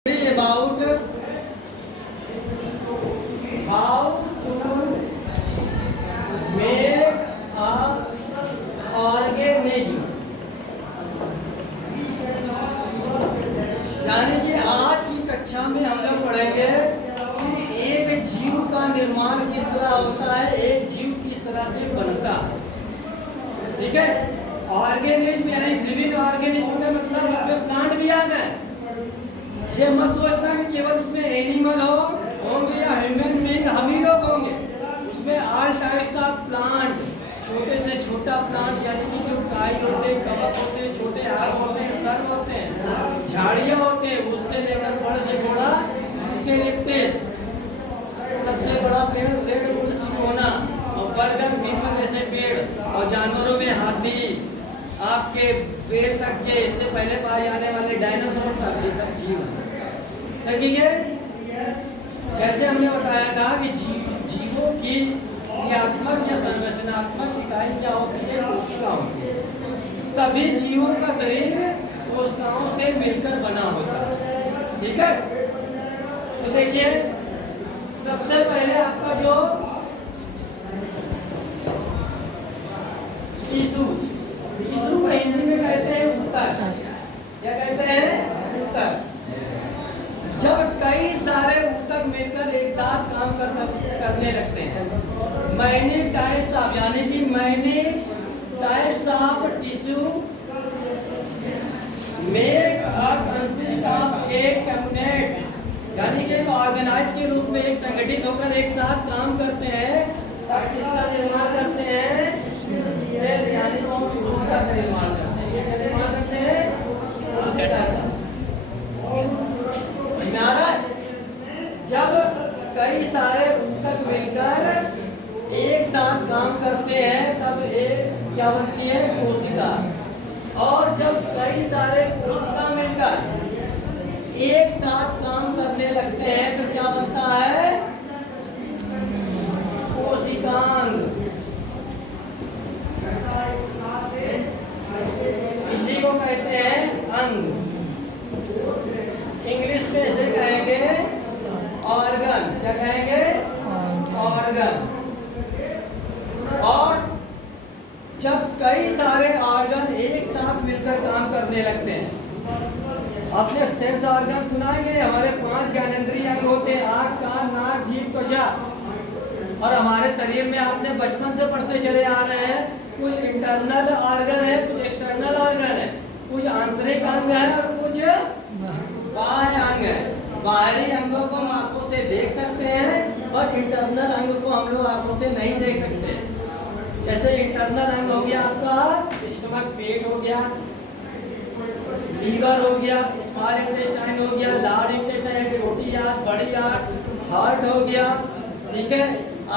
about how to make a organism। यानी कि आज की कक्षा में हम लोग पढ़ेंगे कि एक जीव का निर्माण किस तरह होता है, एक जीव किस तरह से बनता है। ठीक है, ऑर्गेनिज्म यानी लिविंग ऑर्गेनिज्म का मतलब उसमें प्लांट भी आ गए। ये मत सोचना कि केवल उसमें एनिमल होंगे या ह्यूमन बीइंग हम ही लोग होंगे। उसमें ऑल टाइप का प्लांट, छोटे से छोटा प्लांट यानी कि जो काई होते हैं, कवक होते हैं, छोटे आग होते हैं, सर्व होते हैं, झाड़ियाँ होते हैं, उससे लेकर बड़े से बड़ा यूकेलिप्टस, सबसे बड़ा पेड़ रेडवुड सिकोना और बरगद पीपल जैसे पेड़, और जानवरों में हाथी, आपके पेड़ तक के इससे पहले पाए जाने वाले डायनासोर तक, ये सब जीव ठीक है। जैसे हमने बताया था कि जीवों की क्रियात्मक या संरचनात्मक इकाई क्या होती है, कोशिका होती है। सभी जीवों का शरीर कोशिकाओं से मिलकर बना होता है। ठीक है, तो देखिए सबसे पहले आपका जो टिश्यू को हिंदी में कहते हैं ऊतक। क्या कहते हैं? ऊतक। जब कई सारे ऊतक मिलकर एक साथ काम करने लगते हैं, मैनी टाइप्स ऑफ यानी कि many types of tissue make a consist of एक कम्युनेट, यानी कि एक ऑर्गेनाइज के रूप में एक संगठित होकर एक साथ काम करते हैं, तब इसका निर्माण करते हैं सेल, यानी कि कोशिका का निर्माण करते हैं। किसका निर्माण करते हैं? कोशिका का। जब कई सारे ऊतक मिलकर एक साथ काम करते हैं तब एक क्या बनती है? कोशिका। और जब कई सारे कोशिका मिलकर एक साथ काम करने लगते हैं तो क्या बनता है? कोशिकांग। इसी को कहते हैं अंग। इंग्लिश में इसे कहेंगे ऑर्गन। क्या कहेंगे? ऑर्गन। और जब कई सारे ऑर्गन एक साथ मिलकर काम करने लगते हैं, आपने सेंस ऑर्गन सुना है? हमारे 5 ज्ञानेंद्रिय अंग होते हैं, आँख, कान, नाक, जीभ, त्वचा। और हमारे शरीर में आपने बचपन से पढ़ते चले आ रहे हैं, कुछ इंटरनल ऑर्गन है, कुछ एक्सटर्नल ऑर्गन है, कुछ आंतरिक अंग है और कुछ बाह्य अंग है। बाहरी अंगों को हम आंखों से देख सकते हैं, बट इंटरनल अंग को हम लोग आंखों से नहीं देख सकते। जैसे इंटरनल अंग हो गया आपका स्टमक, पेट हो गया, लीवर हो गया, स्मॉल इंटेस्टाइन हो गया, लार्ज इंटेस्टाइन, छोटी आंत, बड़ी आंत, हार्ट हो गया। ठीक है,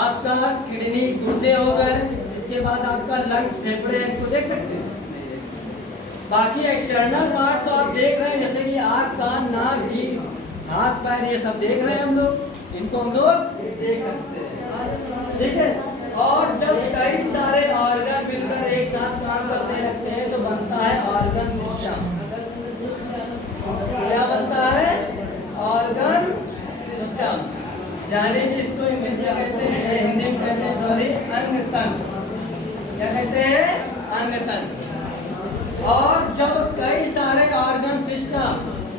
आपका किडनी, गुर्दे हो गए, इसके बाद आपका लंग्स, फेफड़े, इनको देख सकते हैं। बाकी एक्सटर्नल पार्ट तो आप देख रहे हैं, जैसे कि आँख, कान, नाक, जीभ, हाथ, पैर, ये सब देख रहे हैं हम लोग, इनको हम लोग देख सकते हैं। ठीक है, और जब कई सारे ऑर्गन मिलकर एक साथ काम करते लगते हैं तो बनता है ऑर्गन सिस्टम। क्या बनता है? Organ system. यानी कि इसको इंग्लिश में कहते हैं, हिंदी में कहते हैं, सॉरी, अंग तंत्र। क्या कहते हैं? अंग तंत्र। और जब कई सारे ऑर्गन सिस्टम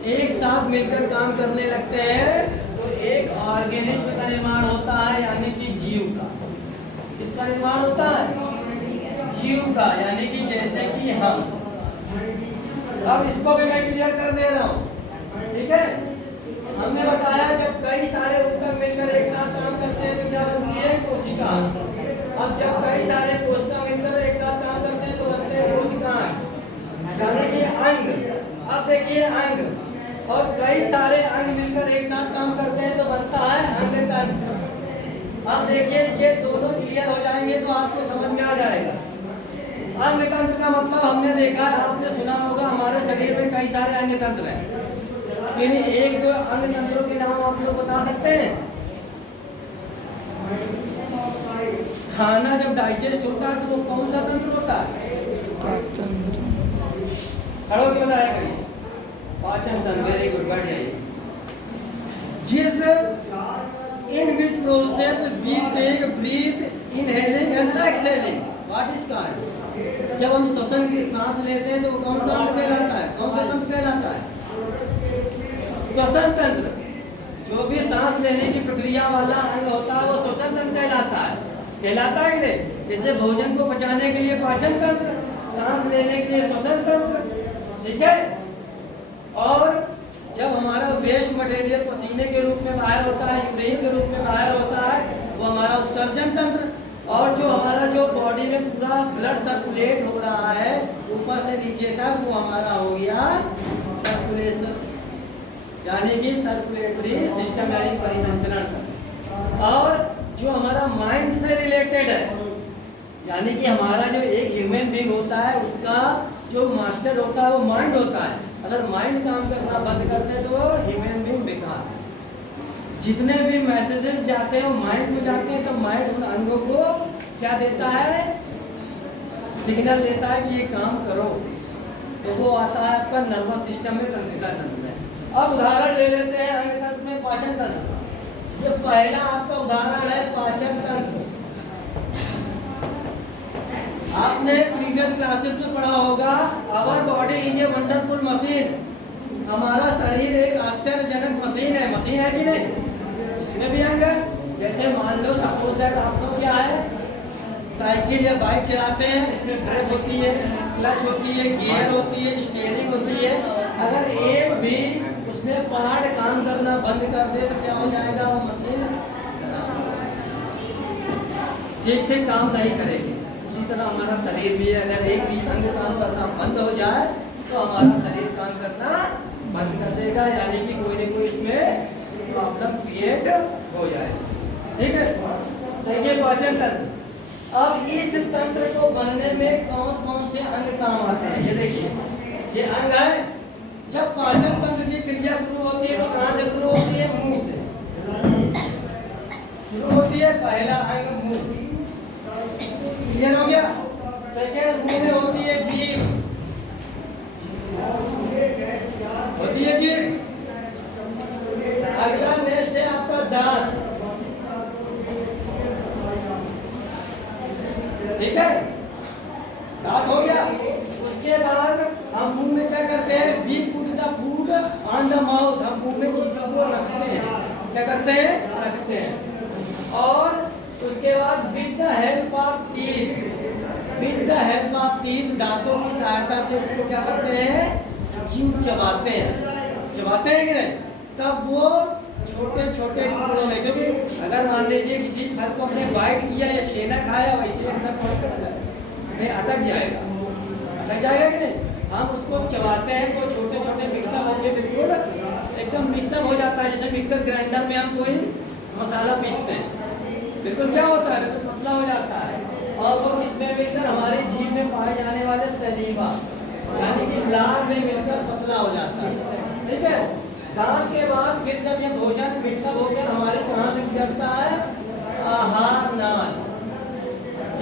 एक साथ मिलकर काम करने लगते हैं तो एक ऑर्गेनिज्म का निर्माण होता है, यानी कि जीव का। किसका निर्माण होता है? जीव का, यानी कि जैसे कि हम। अब इसको भी मैं क्लियर कर दे रहा हूँ। ठीक है, हमने बताया जब कई सारे ऊतक मिलकर एक साथ काम करते हैं तो क्या बनती है? कोशिका। अब जब कई सारे कोशिका मिलकर एक साथ काम करते हैं तो बनते हैं कोशिकाएं, यानी कि अंग। अब देखिए अंग, और कई सारे अंग मिलकर एक साथ काम करते हैं तो बनता है अंग तंत्र। अब देखिए ये दोनों क्लियर हो जाएंगे तो आपको समझ में आ जाएगा। अंग तंत्र का मतलब हमने देखा है, आपने सुना होगा हमारे शरीर में कई सारे अंग तंत्र हैं, यानी एक दो अंग तंत्रों के नाम आप लोग बता सकते हैं? खाना जब डाइजेस्ट होता है तो वो कौन सा तंत्र होता है? खड़ो के बताया करिए। पाचन तंत्र। वेरी गुड, बढ़िया। Process we take breath inhaling and exhaling. What is called? जब हम श्वसन की सांस लेते हैं तो वो कौन सा अंग कहलाता है? कौन सा तंत्र कहलाता है? श्वसन तंत्र। जो भी सांस लेने की प्रक्रिया वाला अंग होता है वो श्वसन तंत्र कहलाता है। कहलाता है कि नहीं? जैसे भोजन को पचाने के लिए पाचन तंत्र, सांस लेने के लिए श्वसन तंत्र, ठीक है। और जब हमारा वेस्ट मटेरियल पसीने के रूप में बाहर होता है, यूरिन के रूप में बाहर होता है, वो हमारा उत्सर्जन तंत्र। और जो हमारा जो बॉडी में पूरा ब्लड सर्कुलेट हो रहा है ऊपर से नीचे तक, वो हमारा हो गया सर्कुलेशन, यानी कि सर्कुलेटरी सिस्टम, यानी परिसंचरण तंत्र। और जो हमारा माइंड से रिलेटेड है, यानी कि हमारा जो एक ह्यूमन बीइंग होता है उसका जो मास्टर होता है वो माइंड होता है। अगर माइंड काम करना बंद कर दे तो ह्यूमन बीइंग बेकार। जितने भी मैसेजेस जाते हैं वो माइंड को जाते हैं, तो माइंड उन अंगों को क्या देता है? सिग्नल देता है कि ये काम करो, तो वो आता है आपका नर्वस सिस्टम में, तंत्रिका तंत्र में। अब उदाहरण ले लेते हैं अंग तंत्र में पाचन तंत्र। ये पहला आपका उदाहरण है पाचन तंत्र। आपने प्रीवियस क्लासेस में पढ़ा होगा, our body is a wonderful machine. हमारा शरीर एक आश्चर्यजनक मशीन है। मशीन है कि नहीं? इसमें भी अंग है। जैसे मान लो सपोज दैट आप लोग क्या है, साइकिल या बाइक चलाते हैं, इसमें ब्रेक होती है, क्लच होती है, गियर होती है, स्टीयरिंग होती है। अगर एक भी उसमें पार्ट काम करना बंद कर दे तो क्या हो जाएगा? वो मशीन ठीक से काम नहीं करेगी। उसी तरह हमारा शरीर भी है, अगर एक भी अंग काम करना बंद हो जाए तो हमारा शरीर काम करना बंद कर देगा, यानी कि कोई ना कोई इसमें प्रॉब्लम क्रिएट हो जाए। ठीक है, देखिए पाचन तंत्र। अब इस तंत्र को बनने में कौन कौन से अंग काम आते हैं? ये देखिए, ये अंग है। जब पाचन तंत्र की क्रिया शुरू होती है तो कहाँ से शुरू होती है? मुंह से शुरू होती है। पहला अंग मुंह, क्लियर हो गया। सेकेंड, मुंह में होती है जीभ, होती है जीभ। अगला नेक्स्ट है आपका दांत, ठीक है, दांत हो गया। उसके बाद हम मुंह में क्या करते हैं? We put the food on the mouth. हम मुंह में चीजों को रखते हैं, क्या करते हैं? रखते हैं। और उसके बाद with the help of teeth, with the help of teeth, दांतों की सहायता से उसको क्या करते हैं? जीव चबाते हैं। चबाते हैं कि नहीं? तब वो छोटे छोटे टुकड़ों में, क्योंकि अगर मान लीजिए किसी फल को हमने बाइट किया या छेना खाया, वैसे अंदर थोड़ा सा नहीं अटक जाएगा, अटक जाएगा कि नहीं? हम उसको चबाते हैं तो छोटे छोटे मिक्सअप होके बिल्कुल एकदम मिक्सअप हो जाता है। जैसे मिक्सर ग्राइंडर में हम कोई मसाला पीसते हैं, बिल्कुल क्या होता है? बिल्कुल पतला हो जाता है। और वो इसमें मिलकर हमारी जीभ में पाए जाने वाले सलीवा, यानी कि लार में मिलकर पतला हो जाता है। ठीक है, दांत के बाद फिर जब ये भोजन मिक्सअप होकर हमारे कहाँ से गुजरता है? आहार नाल,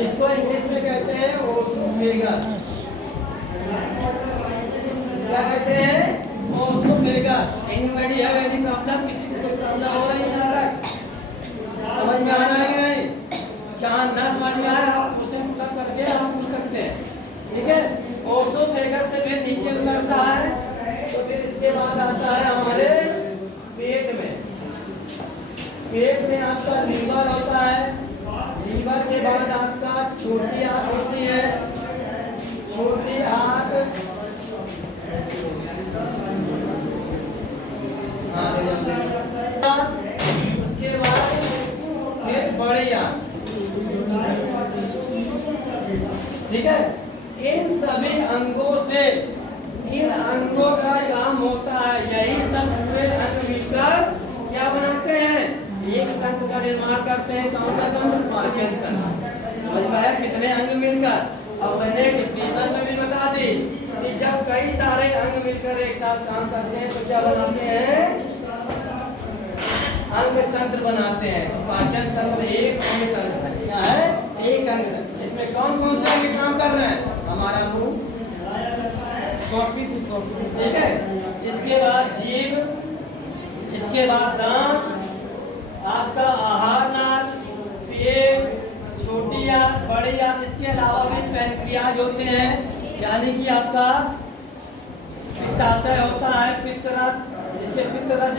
इसको इंग्लिश में कहते हैं ओसोफेगस। क्या कहते हैं? Oesophagus. Anybody have any problem? किसी को कोई प्रॉब्लम हो रही है यहाँ तक? समझ में आ रहा है कि नहीं? जहाँ ना समझ में आए आप क्वेश्चन पुट करके हम पूछ सकते हैं। ठीक है, ओसोफेगस से फिर नीचे उतरता है, तो फिर इसके बाद आता है हमारे पेट में। पेट में आपका लीवर होता है। लीवर के बाद आपका छोटी आंत होती है। छोटी आंत, उसके बाद फिर बड़ी आंत। ठीक है, इन सभी अंगों से, इन अंगों का काम होता है, यही सब पूरे अंग मिलकर क्या बनाते हैं? एक तंत्र का निर्माण करते हैं। कौन सा तंत्र? पाचन तंत्र। समझ में आया कितने अंग मिलकर? अब मैंने डिफिनेशन में भी बता दी कि जब कई सारे अंग मिलकर एक साथ काम करते हैं तो क्या बनाते हैं? अंग तंत्र बनाते हैं। तो पाचन तंत्र एक अंग तंत्र है। क्या है? एक अंग। इसमें कौन कौन से अंग काम कर रहे हैं? हमारा मुंह, ठीक है, इसके बाद जीभ, इसके बाद दांत, आपका आहार नाल, गड़बड़ी या इसके अलावा भी पैनक्रियाज होते हैं, यानी कि आपका पित्ताशय होता है, पित्तरस, जिससे पित्तरस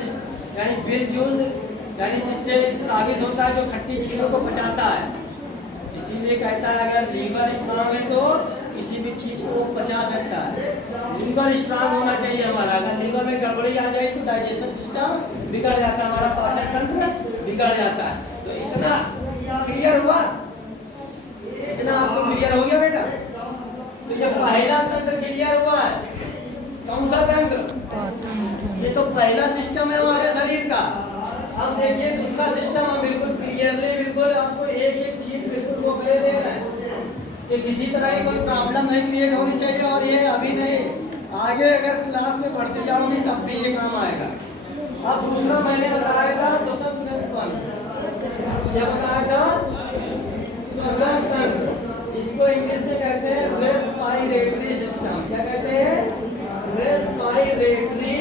यानी बिल जूस यानी जिससे स्रावित होता है, जो खट्टी चीज़ों को पचाता है। इसीलिए कहता है अगर लीवर स्ट्रांग है तो किसी भी चीज़ को पचा सकता है। लीवर स्ट्रांग होना चाहिए हमारा। अगर लीवर में गड़बड़ी आ जाए तो डाइजेशन सिस्टम बिगड़ जाता है, हमारा पाचन तंत्र बिगड़ जाता है। तो इतना क्लियर हुआ, इतना आपको क्लियर हो गया बेटा? तो ये पहला तंत्र क्लियर हुआ है। कौन सा तंत्र? ये तो पहला सिस्टम है हमारे शरीर का। अब देखिए दूसरा सिस्टम हम बिल्कुल क्लियरली बिल्कुल आपको एक एक चीज बिल्कुल वो दे रहे हैं कि किसी तरह की कोई प्रॉब्लम नहीं क्रिएट होनी चाहिए। और ये अभी नहीं, आगे अगर क्लास में पढ़ते जाओगे तब भी ये काम आएगा। अब दूसरा मैंने बताया था श्वसन तंत्र, क्या बताया था? श्वसन तंत्र। इसको इंग्लिश में कहते हैं रेस्पिरेटरी सिस्टम। क्या कहते हैं? Respiratory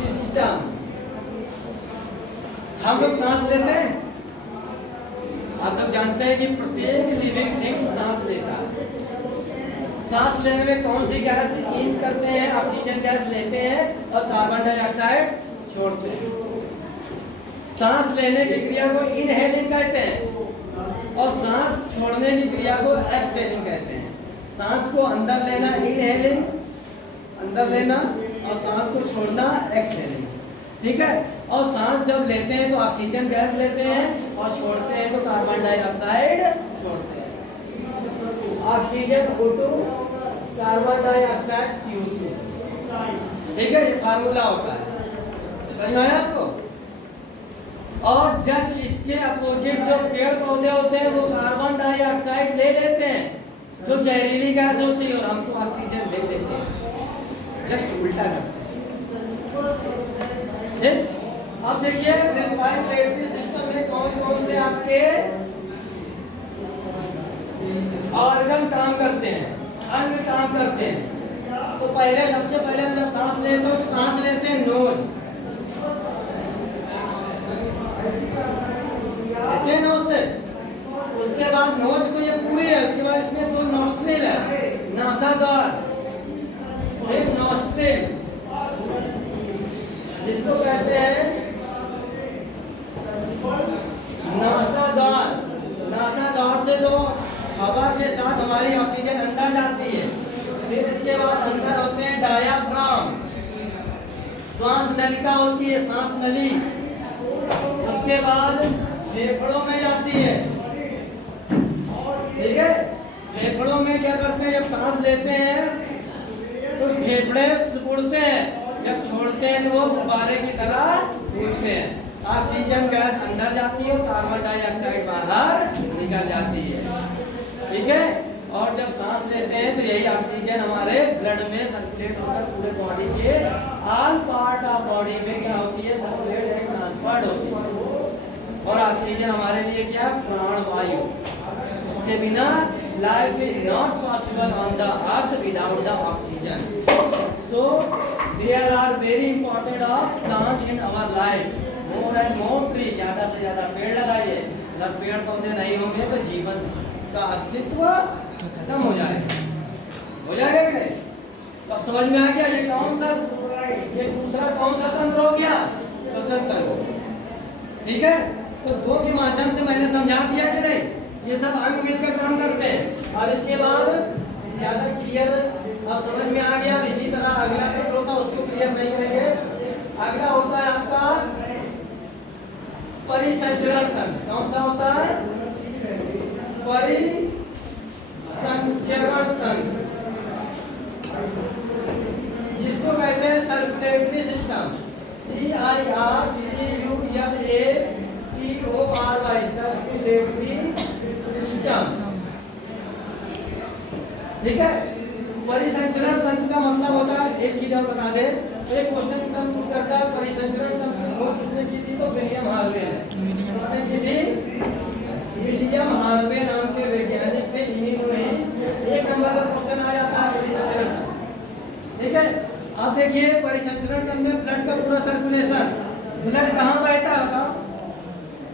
system. हम लोग सांस लेते हैं, आप लोग जानते हैं कि प्रत्येक लिविंग थिंग सांस लेता है। सांस लेने में कौन सी गैस इन करते हैं? ऑक्सीजन गैस लेते हैं और कार्बन डाइऑक्साइड छोड़ते हैं। सांस लेने की क्रिया को इनहेलिंग कहते हैं और सांस छोड़ने की क्रिया को एक्सहेलिंग कहते हैं। सांस को अंदर लेना इनहेलिंग, अंदर लेना, और सांस को छोड़ना एक्सहेलिंग। ठीक है? और सांस जब लेते हैं तो ऑक्सीजन गैस लेते हैं और छोड़ते हैं तो कार्बन डाइऑक्साइड छोड़ते हैं। Oxygen O2, carbon dioxide CO2। ठीक है? ये फार्मूला होता है, समझ में आया आपको? और जस्ट इसके अपोजिट जो पेड़ पौधे होते हैं वो कार्बन डाइऑक्साइड ले लेते हैं, जो जहरीली गैस होती है, और हमको ऑक्सीजन दे देते हैं। जस्ट उल्टा करते हैं। अब देखिए रेस्पिरेटरी सिस्टम में कौन कौन से आपके ऑर्गन काम करते हैं, अंग काम करते हैं। तो पहले सबसे पहले हम जब सांस लेते हैं तो कहाँ से लेते हैं? नोज, लेते हैं नोज से। उसके बाद नोज तो ये पूरी है, उसके बाद इसमें दो नॉस्ट्रिल है, नासाद्वार, एक नॉस्ट्रिल जिसको कहते हैं नासाद्वार। नासाद्वार से तो हवा के साथ हमारी ऑक्सीजन अंदर जाती है। फिर इसके बाद अंदर होते हैं डायाफ्राम, श्वास नलिका होती है, सांस नली। उसके बाद फेफड़ों में जाती है। ठीक है? फेफड़ों में क्या करते हैं? जब सांस लेते हैं तो फेफड़े सिकुड़ते हैं, जब छोड़ते हैं तो वो गुब्बारे की तरह उड़ते हैं। ऑक्सीजन गैस अंदर जाती है और कार्बन डाइऑक्साइड बाहर निकल जाती है। ठीक है? और जब सांस लेते हैं तो यही ऑक्सीजन हमारे ब्लड में सर्कुलेट होकर पूरे बॉडी के ऑल पार्ट ऑफ बॉडी में क्या होती है? सर्कुलेट एंड ट्रांसफर्ड होती है। और ऑक्सीजन हमारे लिए क्या? प्राणवायु। उसके बिना life is not possible on the earth without the oxygen. So there are very important of plant in our life. More and more tree, ज़्यादा से ज़्यादा पेड़ लगाइए। अगर पेड़ पौधे नहीं होंगे तो जीवन का अस्तित्व खत्म हो जाएगा। हो जाएगा कि नहीं? तो अब समझ में आ गया ये कौन सा, ये दूसरा कौन सा तंत्र हो गया? श्वसन तंत्र। ठीक है? तो दो के माध्यम से मैंने समझा दिया कि नहीं, ये सब अंग मिलकर काम करते हैं। और इसके बाद ज़्यादा क्लियर अब समझ में आ गया। इसी तरह अगला तंत्र होता है, उसको क्लियर नहीं करेंगे। अगला होता है आपका परिसंचरण तंत्र। कौन सा होता है? परिसंचरण तंत्र, जिसको कहते हैं circulatory system. CIRCULATORY, circulatory system. ठीक है? परिसंचरण तंत्र का मतलब होता है, एक चीज और बता दे, एक क्वेश्चन करता है परिसंचरण तंत्र की खोज किसने की थी? तो विलियम हार्वे ने। किसने की थी? विलियम हार्वे नाम के वैज्ञानिक थे। इन्होंने एक नंबर का क्वेश्चन आया था परिसंचरण तंत्र। ठीक है? अब देखिए परिसंचरण तंत्र में ब्लड का पूरा सर्कुलेशन, ब्लड कहाँ बहता है बताओ?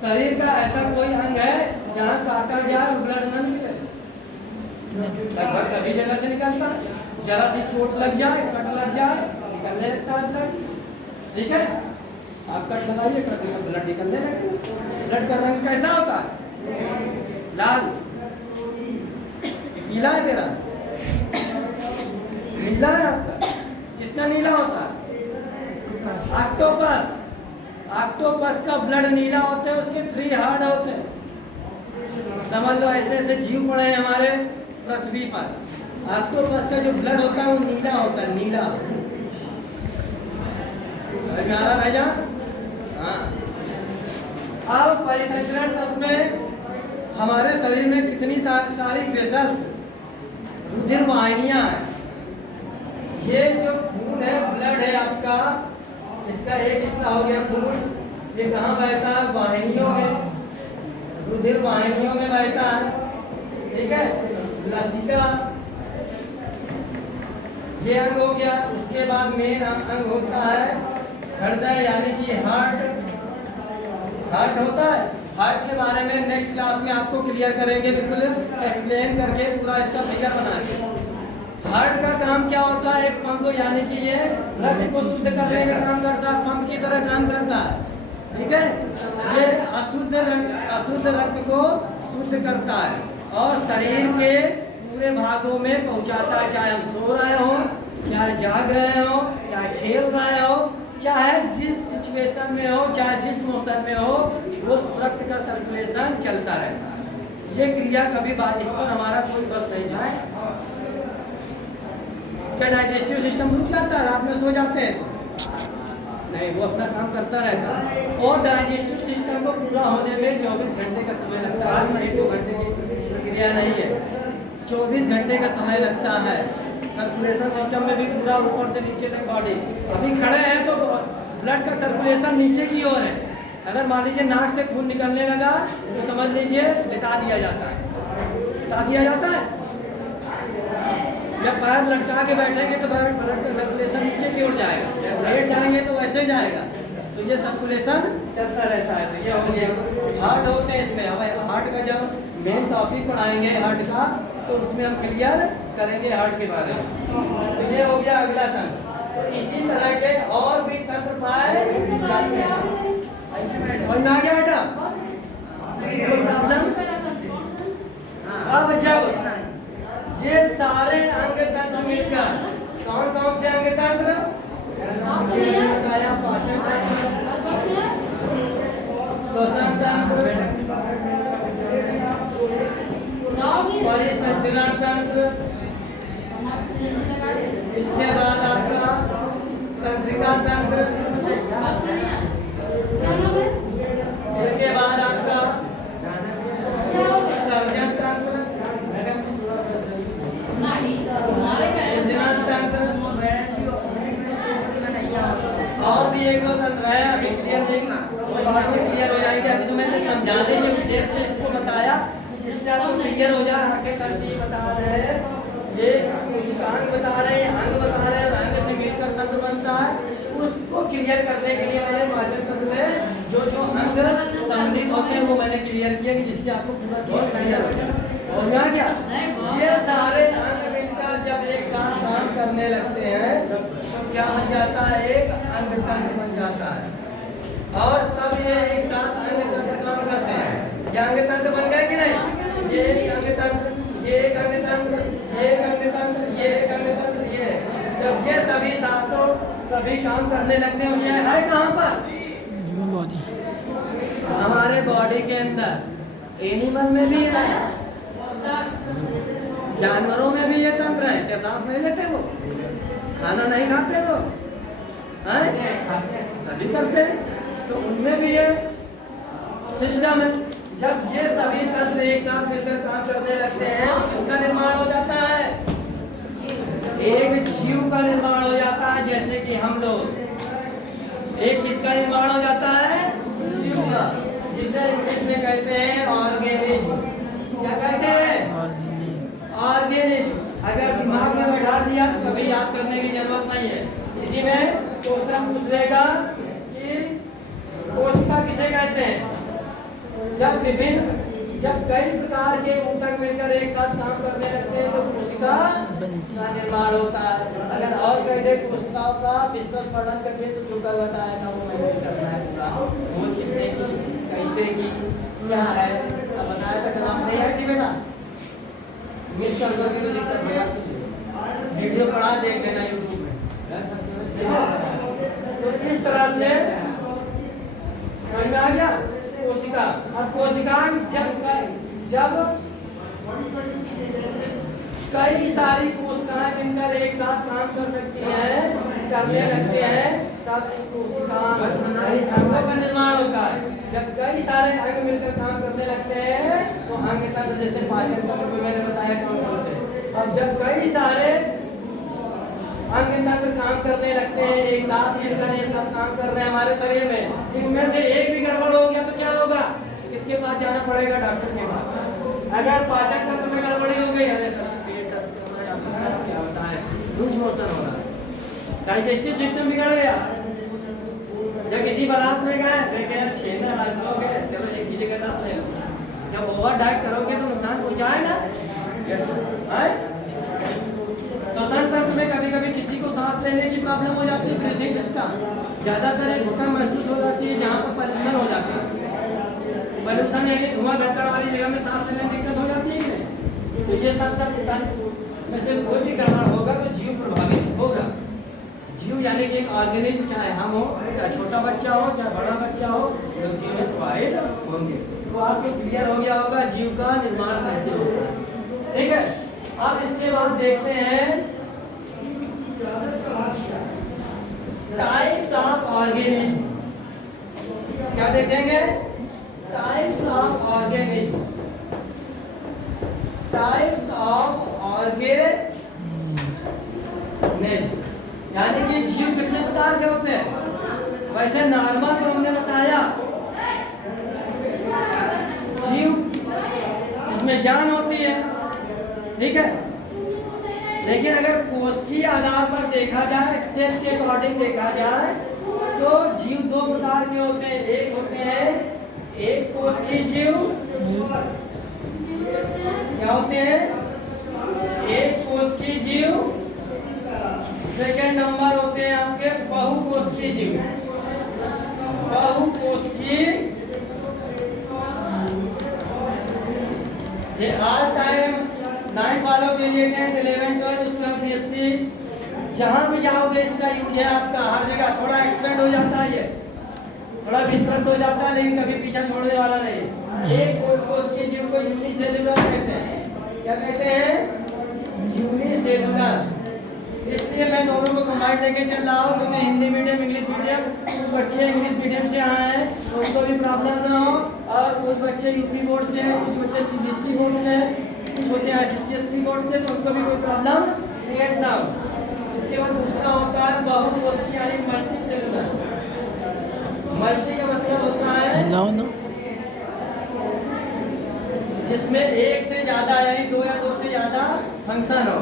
शरीर का ऐसा कोई अंग है जहाँ काटा जाए और ब्लड ना निकले, लगभग सभी जगह से निकलता है। जरा सी चोट लग जाए, कट लग जाए, निकलने लगता है ब्लड। ठीक है, आप कट लगाइए, कट में ब्लड निकलने लगेगा। ब्लड का रंग कैसा होता है? लाल, नीला है तेरा, नीला है आपका। किसका नीला होता है? ऑक्टोपस। ऑक्टोपस का ब्लड नीला होता है, उसके 3 हार्ट होते हैं। समझ लो ऐसे ऐसे जीव पड़े हैं हमारे पृथ्वी पर। ऑक्टोपस का जो ब्लड होता है वो नीला होता है, नीला। भाईजान, हाँ। अब परिसंचरण तंत्र में हमारे शरीर में कितनी सारी वेसल्स, रुधिर वाहिनियां हैं। ये जो खून है, ब्लड है आपका, इसका एक हिस्सा हो गया खून। ये कहाँ बहता है? वाहिनियों में, रुधिर वाहिनियों में बहता है। ठीक है, लसिका ये अंग हो गया। उसके बाद मेन अंग होता है हृदय, यानी कि हार्ट। हार्ट होता है। हार्ट के बारे में नेक्स्ट क्लास में आपको क्लियर करेंगे, बिल्कुल एक्सप्लेन करके पूरा इसका फिगर बना के। हार्ट का काम क्या होता है? एक पंप, यानी कि ये रक्त को शुद्ध करने का काम करता है, पंप की तरह काम करता है। ठीक है, ये अशुद्ध रक्त को शुद्ध करता है और शरीर के पूरे भागों में पहुंचाता है। चाहे हम सो रहे हो, चाहे जाग रहे हो, चाहे खेल रहे हो, चाहे जिस सिचुएशन में हो, चाहे जिस मौसम में हो, वो रक्त का सर्कुलेशन चलता रहता है। ये क्रिया कभी इस पर हमारा कोई बस नहीं जाए। क्या डाइजेस्टिव सिस्टम रुक जाता है? रात में सो जाते हैं तो नहीं, वो अपना काम करता रहता है। और डाइजेस्टिव सिस्टम को पूरा होने में 24 घंटे का समय लगता है। 1-2 घंटे की प्रक्रिया नहीं है, 24 घंटे का समय लगता है। सर्कुलेशन सिस्टम में भी पूरा ऊपर से नीचे तक बॉडी। अभी खड़े हैं तो ब्लड का सर्कुलेशन नीचे की ओर है। अगर मान लीजिए नाक से खून निकलने लगा तो समझ लीजिए लिटा दिया जाता है। लिटा दिया जाता है। जब पैर लटका के बैठेंगे तो ब्लड का सर्कुलेशन नीचे की ओर जाएगा, लेट जाएंगे तो वैसे जाएगा। तो ये सर्कुलेशन चलता रहता है। तो ये हो गया। हार्ट होते हैं इसमें। अब हार्ट का जब मेन टॉपिक पढ़ाएंगे हार्ट का, तो उसमें हम क्लियर करेंगे हार्ट के बारे में। तो ये हो गया अगला तंत्र। तो इसी तरह के और भी तंत्र पाए जाते हैं। समझ में आ गया बेटा? कोई प्रॉब्लम? अब जब ये सारे अंग तंत्र मिलकर, कौन कौन से अंग तंत्र? पाचन तंत्र, श्वसन तंत्र, परिसंचरण तंत्र, इसके बाद आपका तंत्रिका तंत्र, इसके बाद आपका सर्जन तंत्र, प्रजनन तंत्र, और भी 1-2 तंत्र है। अभी क्लियर नहीं, बाद में क्लियर हो जाएंगे। अभी तो मैंने समझाने के उद्देश्य से इसको बताया, जिससे आपको क्लियर हो जाए। आगे तरह से बता रहे हैं, ये अंग बता रहे हैं, अंग बता रहे हैं, अंग से मिलकर तंत्र बनता है। उसको क्लियर करने के लिए मैंने पाचन तंत्र में जो अंग सम्मिलित होते हैं वो मैंने क्लियर किया, कि जिससे आपको पूरा चीज क्लियर हो जाए। और क्या क्या ये सारे अंग मिलकर जब एक साथ काम करने लगते हैं तो क्या बन जाता है? एक अंग तंत्र बन जाता है। और सब ये एक साथ अंग तंत्र काम करते हैं। क्या अंग तंत्र बन गए कि नहीं? ये एक अंग तंत्र, ये एक अंग तंत्र, ये एक अंग तंत्र, ये एक अंग तंत्र, ये। जब ये सभी सातों सभी काम करने लगते हैं, ये है कहाँ पर? बॉडी, हमारे बॉडी के अंदर। एनिमल में भी है, जानवरों में भी ये तंत्र है। क्या सांस नहीं लेते वो? खाना नहीं खाते वो? सभी करते हैं। तो उनमें भी ये सिस्टम है। जब ये सभी तंत्र एक साथ मिलकर काम करने लगते हैं तो इसका निर्माण हो जाता है, एक जीव का निर्माण हो जाता है। जैसे कि हम लोग, एक किसका निर्माण हो जाता है? जीव का, जिसे इंग्लिश में कहते हैं ऑर्गेनिज्म। क्या कहते हैं? ऑर्गेनिज्म। अगर दिमाग में बैठा दिया तो कभी याद करने की जरूरत नहीं है। इसी में क्वेश्चन पूछेगा कि कोशिका किसे कहते हैं? जब कई प्रकार के ऊतक मिलकर एक साथ काम करने लगते हैं तो कोशिका का निर्माण होता है। अगर और कह दे कोशिकाओं का विस्तृत वर्णन करके तो जो कल बताया था वो मैंने करना है पूरा, खोज किसने की, कैसे की, क्या है सब बताया था। कल आप नहीं आई थी बेटा, मिस कर दो तो दिक्कत है आपकी। वीडियो पढ़ा देख लेना यूट्यूब में। तो इस तरह से समझ में आ गया कोशिका। अब कोशिका जब कई सारी कोशिकाएं मिलकर एक साथ काम कर सकती हैं, करने लगते हैं, तब अंगों का निर्माण होता है। जब कई सारे अंग मिलकर काम करने लगते हैं तो अंग तंत्र, जैसे पाचन तंत्र मैंने बताया कौन कौन से। अब जब कई सारे अंग तंत्र काम करने लगते हैं एक साथ मिलकर, ये सब काम कर रहे हैं हमारे शरीर में, इनमें से एक भी गड़बड़ हो गया तो क्या होगा, किसके पास जाना पड़ेगा, डॉक्टर के पास। अगर पाचन तंत्र में गड़बड़ी हो गई, हमें पेट क्या होता है, लूज मोशन हो रहा है, डाइजेस्टिव सिस्टम बिगड़ गया। जब किसी बारात में गए देखे यार 6 ना हाथ हो गए, चलो एक की जगह 10 ले लो। जब ओवर डाइट करोगे तो नुकसान पहुंचाएगा। श्वसन तंत्र में कभी कभी किसी को सांस लेने की प्रॉब्लम हो जाती है, ब्रीथिंग सिस्टम ज्यादातर एक घुटन महसूस हो जाती है जहाँ पर पॉल्यूशन हो जाता है। पॉल्यूशन यानी धुआं धक्कड़ वाली जगह में सांस लेने में दिक्कत हो जाती है कि तो ये सब में से कोई भी गड़बड़ होगा तो जीव प्रभावित होगा। जीव यानी कि एक ऑर्गेनिज्म, चाहे हम हो, चाहे छोटा बच्चा हो, चाहे बड़ा बच्चा हो, तो जीव प्रभावित होंगे। तो आपको क्लियर हो गया होगा जीव का निर्माण कैसे होता है। ठीक है, अब इसके बाद देखते हैं टाइप्स ऑफ ऑर्गेनिज्म। क्या देखेंगे, types of organism. Types of organism यानी कि जीव कितने प्रकार के होते हैं। वैसे नॉर्मल तो हमने बताया जीव जिसमें जान होती है, ठीक है, लेकिन अगर कोशिकीय आधार पर देखा जाए, सेल के अकॉर्डिंग देखा जाए तो जीव 2 प्रकार के होते हैं। एक होते हैं एक कोशिकीय जीव, क्या होते हैं, एक कोशिकीय जीव। सेकेंड नंबर होते हैं आपके बहुकोशिकीय जीव। बहुकोशिकीय ये ऑल टाइम 9 वालों के लिए 10th 11th 12 उसका बीएससी जहाँ भी जाओगे इसका यूज है आपका हर जगह। थोड़ा एक्सपेंड हो जाता है, ये थोड़ा विस्तृत हो जाता है, लेकिन कभी पीछा छोड़ने वाला नहीं। एक कोशिकीय जीव को यूनिसेलुलर कहते हैं। क्या कहते हैं, यूनिसेलुलर। इसलिए मैं दोनों को कंबाइंड लेके चल रहा हूँ, क्योंकि हिंदी मीडियम इंग्लिश मीडियम कुछ बच्चे इंग्लिश मीडियम से आए हैं तो उनको भी प्रॉब्लम ना हो, और कुछ बच्चे यूपी बोर्ड से हैं, कुछ बच्चे सीबीएसई बोर्ड से हैं, कुछ होते हैं आईसीएसई बोर्ड से, तो उनको भी कोई प्रॉब्लम क्रिएट ना हो। इसके बाद दूसरा होता है बहुकोशिकीय यानी मल्टी सेलुलर। मल्टी का मतलब होता है जिसमें एक से ज्यादा यानी 2 या 2 से ज्यादा फंक्शन हो।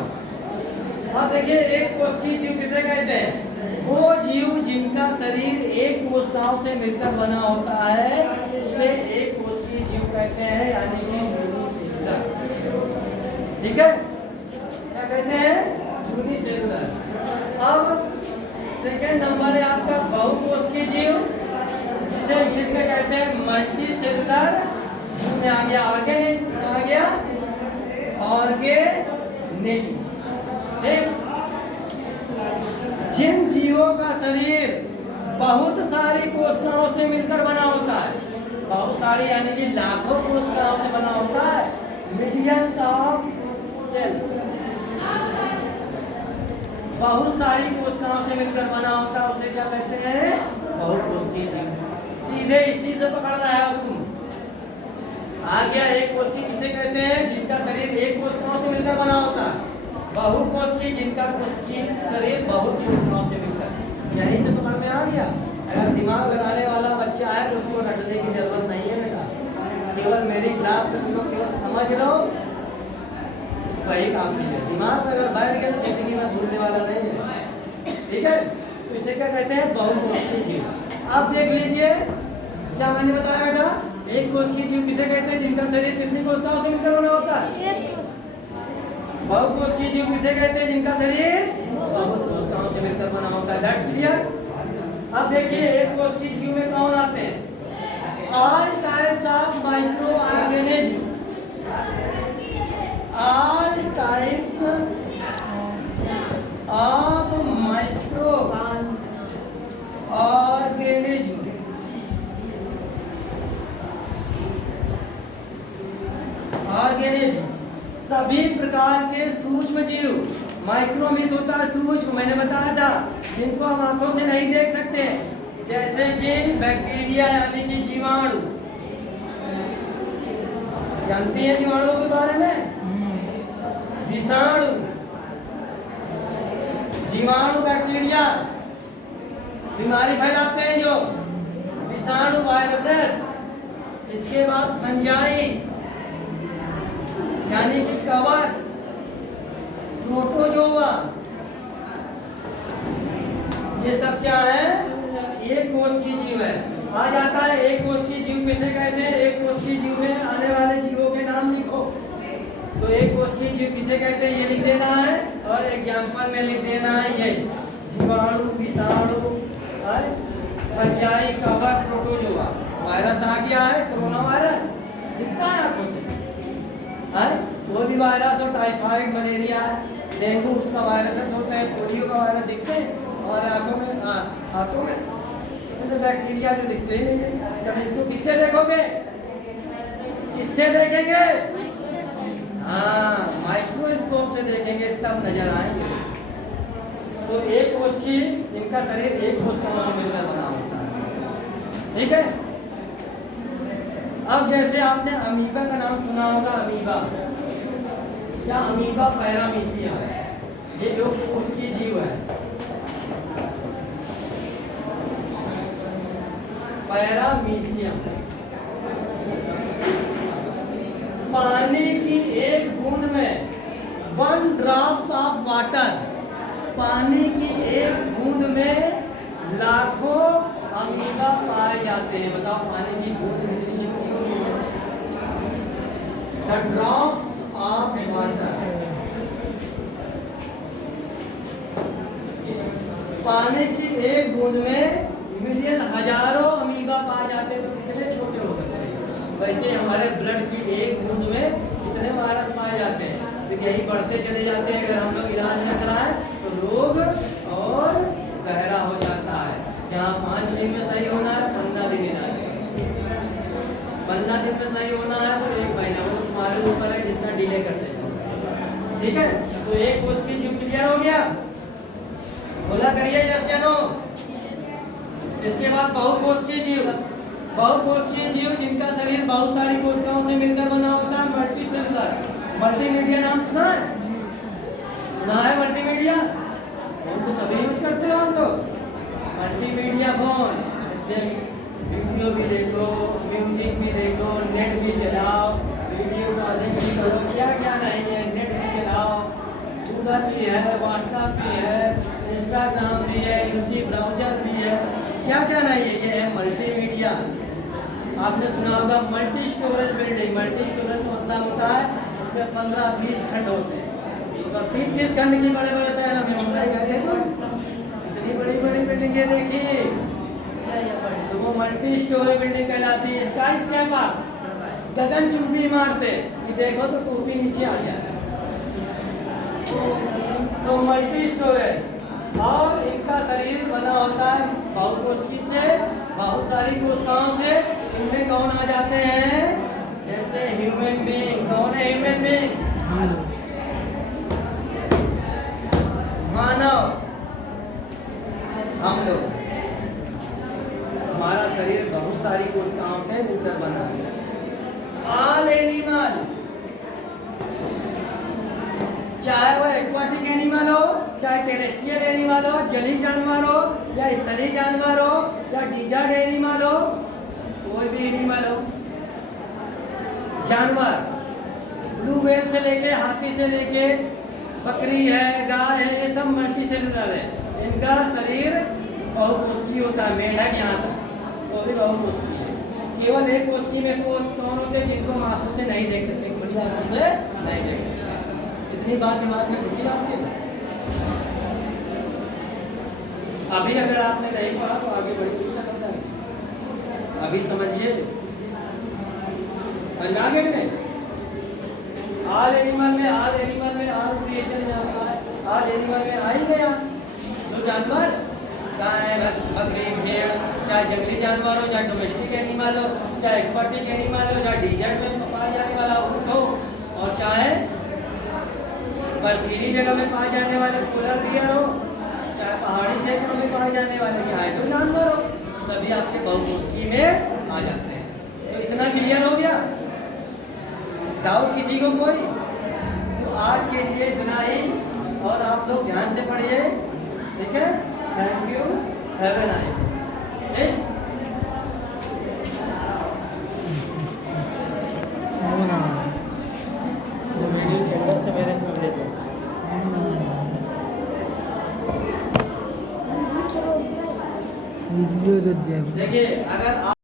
अब देखिए एक कोशिकीय जीव किसे कहते हैं, वो जीव जिनका शरीर एक कोशिकाओं से मिलकर बना होता है उसे एक कोशिकीय जीव कहते हैं, यानी कि यूनिसेलुलर। ठीक है, क्या कहते हैं, यूनिसेलुलर। अब सेकेंड नंबर है आपका बहुकोशिकीय जीव, जिसे इंग्लिश में कहते हैं मल्टी सेलुलर। जीव में आ गया ऑर्गेनिज्म, आ गया ऑर्गेनिज्म। जिन जीवों का शरीर बहुत सारी कोशिकाओं से मिलकर बना होता है, बहुत सारी यानी कि लाखों कोशिकाओं से बना होता है, मिलियंस ऑफ सेल्स, बहुत सारी कोशिकाओं से मिलकर बना होता है, उसे क्या कहते हैं, बहुकोशिकीय जीव। सीधे इसी से पकड़ रहा है तुम। आ गया एक कोशिकीय किसे कहते हैं, जिनका शरीर एक कोशिकाओं से मिलकर बना होता है। बहुकोशिकीय जिनका कोशिकीय शरीर बहुत कोशिकाओं से मिलकर, यही से पकड़ में आ गया। अगर दिमाग लगाने वाला बच्चा है तो उसको रटने की जरूरत नहीं है बेटा, केवल मेरी क्लास में तुम केवल समझ लो, वही काफी है। दिमाग में अगर बैठ गया तो जिंदगी में भूलने वाला नहीं है। ठीक है, तो इसे क्या कहते हैं, बहुकोशिकीय जीव। अब देख लीजिए क्या मैंने बताया बेटा, एक कोशिकीय जीव किसे कहते हैं जिनका शरीर कितनी कोशिकाओं से मिलकर बना होता है? बहुकोशिकीय जीव किसे कहते हैं जिनका शरीर बहुत कोशिकाओं से मिलकर बना होता है। That's clear. अब देखिए एक कोशिकीय जीव में कौन आते हैं? All types of micro organism, all types of micro organism, organism सभी प्रकार के सूक्ष्म जीव। माइक्रो मीन्स होता है सूक्ष्म, मैंने बताया था, जिनको हम आंखों से नहीं देख सकते, जैसे कि बैक्टीरिया यानी कि जीवाणु। जानती हैं जीवाणुओं के बारे में? विषाणु, जीवाणु बैक्टीरिया बीमारी फैलाते हैं जो विषाणु वायरसेस। इसके बाद फंजाई यानी कि कवक, प्रोटोजोआ, ये सब क्या है? एक कोष की जीव है। आ जाता है एक कोष की जीव किसे कहते हैं? एक कोष की जीव में आने वाले जीवों के नाम लिखो। तो एक कोष की जीव किसे कहते हैं ये लिख देना है, और एग्जाम्पल में लिख देना है ये जीवाणु, विषाणु, फंजाई, कवक, प्रोटोजोआ। वायरस आ गया है, कोरोना वायरस दिखता है आपको से, वो भी वायरस हो, टाइफाइड, मलेरिया, डेंगू उसका वायरसेस होते हैं, पोलियो का वायरस दिखते हैं और आंखों में हाथों में तो बैक्टीरिया जो दिखते ही नहीं है। जब इसको किससे देखोगे? किससे देखेंगे? हाँ, माइक्रोस्कोप से देखेंगे तब नजर आएंगे। तो एक कोश की इनका शरीर एक कोशिकाओं से मिलकर बना होता है, ठीक है। अब जैसे आपने अमीबा का नाम सुना होगा, अमीबा या अमीबा पैरामीशिया, ये जो कोश की जीव है, पैरामीशिया। पानी की एक बूंद में 1 ड्रॉप्स ऑफ वाटर, पानी की एक बूंद में लाखों अमीबा पाए जाते हैं। बताओ पानी की बूंद कितनी छोटी होती है? द ड्रॉप्स ऑफ वाटर, पानी की एक बूंद में मिलियन हजारों अमीबा पाए जाते हैं। तो कितने छोटे हो सकते हैं? वैसे हमारे ब्लड की एक बूंद में कितने वायरस पाए जाते हैं? तो यही बढ़ते चले जाते हैं। अगर हम लोग इलाज न कराएं तो रोग और गहरा हो जाता है। जहाँ 5 दिन में सही होना है 15 दिन इलाज, 15 दिन में सही होना है तो 1 महीना, वो तुम्हारे ऊपर है जितना डिले करते हैं, ठीक है। तो एक उसकी जीव क्लियर हो गया, बोला करिए यस या नो। इसके बाद बहुकोशिकीय जीव, बहुकोशिकीय जीव जिनका शरीर बहुत सारी कोशिकाओं से मिलकर बना होता है, मल्टी सेलुलर। मल्टीमीडिया नाम सुना है? सुना है मल्टीमीडिया? फोन तो सभी यूज करते हो हम लोग। मल्टीमीडिया फोन, इसमें वीडियो भी देखो, म्यूजिक भी देखो, नेट भी चलाओ, वीडियो कॉलिंग भी करो, क्या क्या नहीं है, नेट भी चलाओ, गूगल भी है, व्हाट्सएप भी है, इंस्टाग्राम भी है, यूसी ब्राउजर भी है, क्या क्या नहीं है। ये है मल्टीमीडिया। आपने सुना होगा multi storage building. Multi storage का मतलब होता है उसमें 15-20 खंड होते हैं, तो 30-30 खंड की बड़े बड़े शहरों में होता है। इतनी बड़ी बड़ी बिल्डिंगें देखी तो वो मल्टी स्टोरेज बिल्डिंग कहलाती है। स्काई स्क्रैपर्स, गगनचुंबी इमारतें, ये देखो तो टोपी नीचे आ जाए, तो मल्टी स्टोरेज। और इनका शरीर बना होता है बहुकोशिकीय से, बहुत सारी कोशिकाओं से। इनमें कौन आ जाते हैं? जैसे ह्यूमन बीइंग। कौन है ह्यूमन बीइंग? मानव, हम लोग, हमारा शरीर बहुत सारी कोशिकाओं से मिलकर बना है। ऑल एनिमल, चाहे वह एक्वाटिक एनिमल हो, चाहे टेरेस्ट्रियल एनिमल हो, जलीय जानवर हो या स्थलीय जानवर हो या डिजर्ट एनिमल हो, कोई भी एनिमल हो, जानवर, ब्लू व्हेल से लेके हाथी से लेके बकरी है, गाय है, ये सब मल्टी सेलुलर है। इनका शरीर बहुकोशिकीय होता है। मेढक यहाँ तक वो भी बहुकोशिकीय है। केवल एक कोशिकी में कौन होते हैं जिनको हम आंखों से नहीं देख सकते, खुली आंखों से नहीं देख सकते। इतनी बात दिमाग में घुसी आपके। अभी अगर आपने नहीं पढ़ा तो आगे बड़ी दिक्कत हो जाएगी। अभी समझिए, समझ में आ गया कि नहीं? ऑल एनिमल में ऑल क्रिएचर में आता है, ऑल एनिमल में आ ही गया। जो जानवर गाय भैंस बकरी भेड़, चाहे जंगली जानवर हो, चाहे डोमेस्टिक एनिमल हो, चाहे एक्वाटिक एनिमल हो, चाहे डिजर्ट में पाया जाने वाला ऊँट हो, और चाहे बर्फीली जगह में पाए जाने वाले पोलर बियर हो, चाहे पहाड़ी क्षेत्रों में पाए जाने वाले चाहे जो जानवर हो, सभी आपके बहुकोशिकीय में आ जाते हैं। तो इतना क्लियर हो गया? डाउट किसी को कोई? तो आज के लिए इतना ही, और आप लोग ध्यान से पढ़िए, ठीक है? Thank you, have a nice day. वो वीडियो चैनल से मेरे इसमें भेज दो। वीडियो तो देखिए अगर